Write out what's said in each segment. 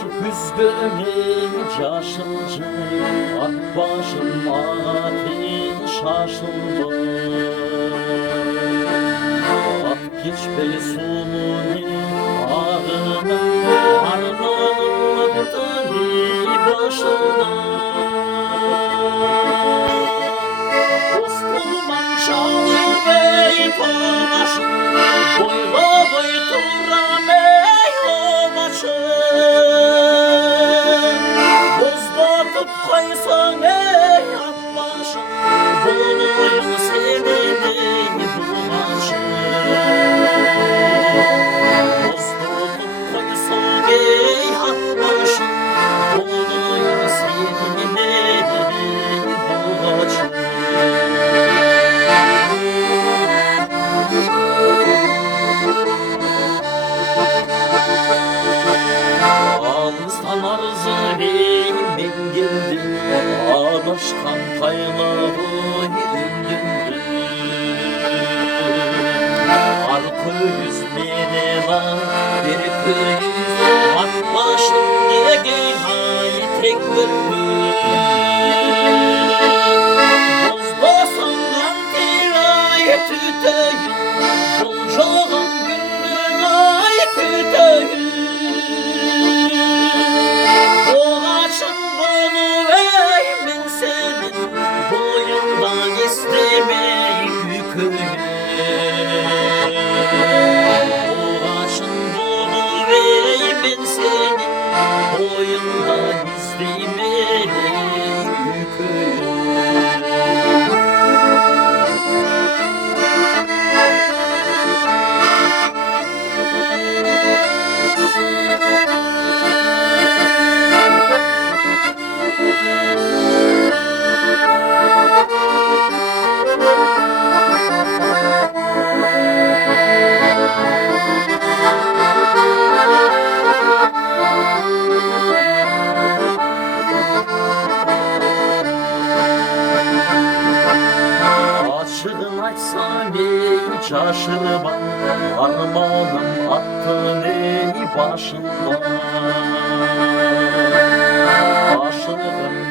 Güzgünüm yaşılcı, ak başım ateş şaşıldı. Ak geçmeli suni ağrının, arnağın dili başında. Dostum anşalı bey başım, boyla boy turan ey o başım. Bozlatıp koysan ey akbaşım, buluyum seni bu başım. Bozlatıp koysan ey akbaşım, buluyum seni bu başım. Ağızdan arzı ben geldim, ağdaştan payları indim. Arka yüz merhaba, bir köyüz, akbaşım dege hay tek bölüm. Bozlasandan tiray tüteyim, bulacağım gündüm ay tüteyim. Boyundan istemeyi yükünü. Uğraşın bunu ey ben seni, boyundan istemeyi yükünü. Açığın açsan ey çarşıma, armağanım attın ey başımdan. Aşığım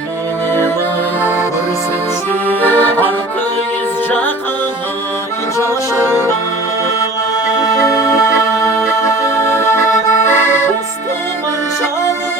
benim görsün halkı yüz cakana çarşıma. Dostum ançalı